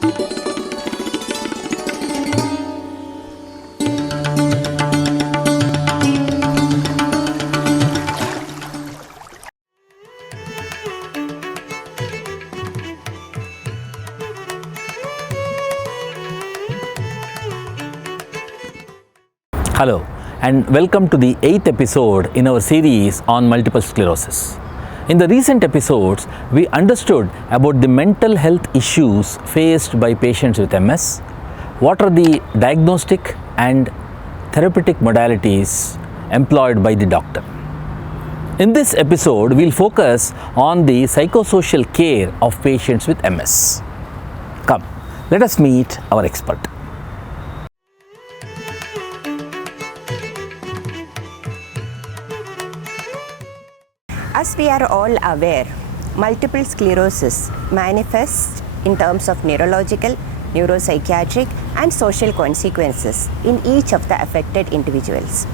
Hello and welcome to the 8th episode in our series on multiple sclerosis. In the recent episodes, we understood about the mental health issues faced by patients with MS, what are the diagnostic and therapeutic modalities employed by the doctor. In this episode, we'll focus on the psychosocial care of patients with MS. Come, let us meet our expert. As we are all aware, multiple sclerosis manifests in terms of neurological, neuropsychiatric and social consequences in each of the affected individuals.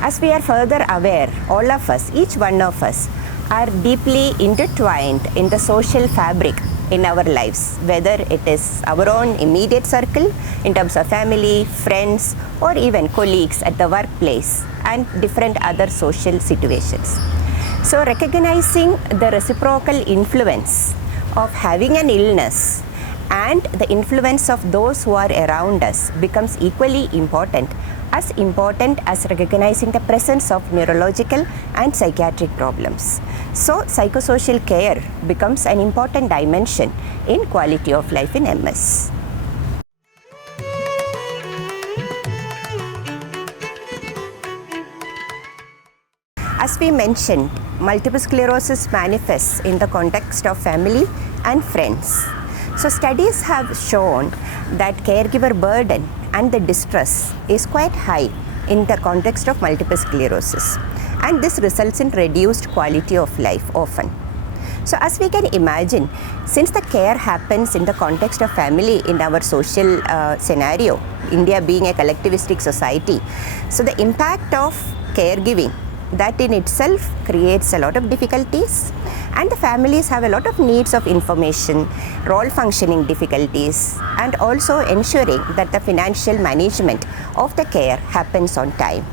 As we are further aware, all of us, each one of us, are deeply intertwined in the social fabric in our lives, whether it is our own immediate circle in terms of family, friends or even colleagues at the workplace and different other social situations. So recognizing the reciprocal influence of having an illness and the influence of those who are around us becomes equally important as recognizing the presence of neurological and psychiatric problems. So psychosocial care becomes an important dimension in quality of life in MS. As we mentioned, multiple sclerosis manifests in the context of family and friends. So studies have shown that caregiver burden and the distress is quite high in the context of multiple sclerosis, and this results in reduced quality of life often. So as we can imagine, since the care happens in the context of family in our social scenario, India being a collectivistic society, so the impact of caregiving, that in itself creates a lot of difficulties, and the families have a lot of needs of information, role functioning difficulties, and also ensuring that the financial management of the care happens on time.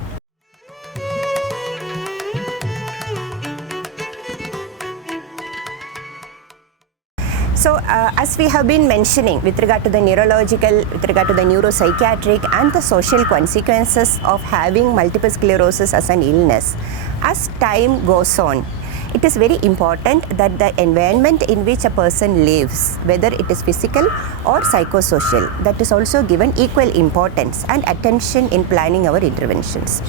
So as we have been mentioning with regard to the neurological, with regard to the neuropsychiatric and the social consequences of having multiple sclerosis as an illness, as time goes on, it is very important that the environment in which a person lives, whether it is physical or psychosocial, that is also given equal importance and attention in planning our interventions.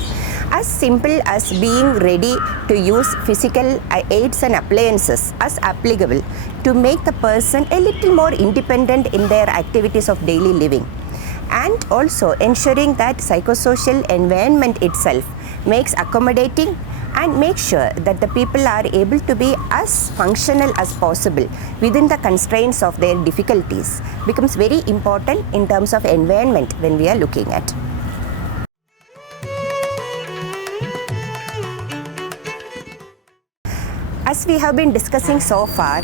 As simple as being ready to use physical aids and appliances as applicable to make the person a little more independent in their activities of daily living, and also ensuring that psychosocial environment itself makes accommodating and make sure that the people are able to be as functional as possible within the constraints of their difficulties becomes very important in terms of environment when we are looking at. As we have been discussing so far,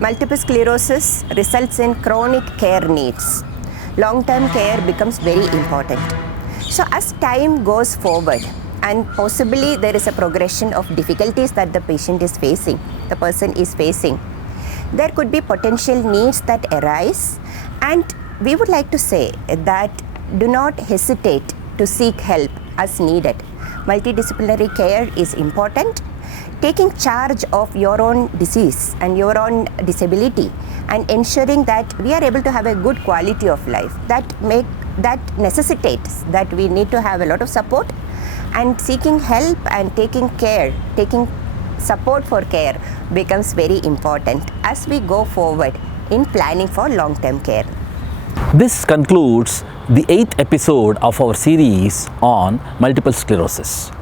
multiple sclerosis results in chronic care needs. Long-term care becomes very important. So as time goes forward, and possibly there is a progression of difficulties that the patient is facing, the person is facing, there could be potential needs that arise, and we would like to say that do not hesitate to seek help as needed. Multidisciplinary care is important. Taking charge of your own disease and your own disability and ensuring that we are able to have a good quality of life, that necessitates that we need to have a lot of support, and seeking help and taking support for care becomes very important as we go forward in planning for long-term care. This concludes the 8th episode of our series on multiple sclerosis.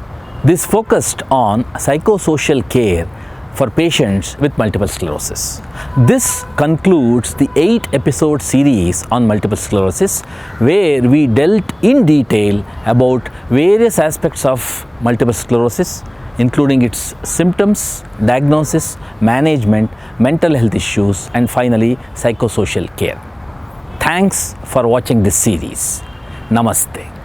This focused on psychosocial care for patients with multiple sclerosis. This concludes the 8-episode series on multiple sclerosis, where we dealt in detail about various aspects of multiple sclerosis, including its symptoms, diagnosis, management, mental health issues, and finally psychosocial care. Thanks for watching this series. Namaste.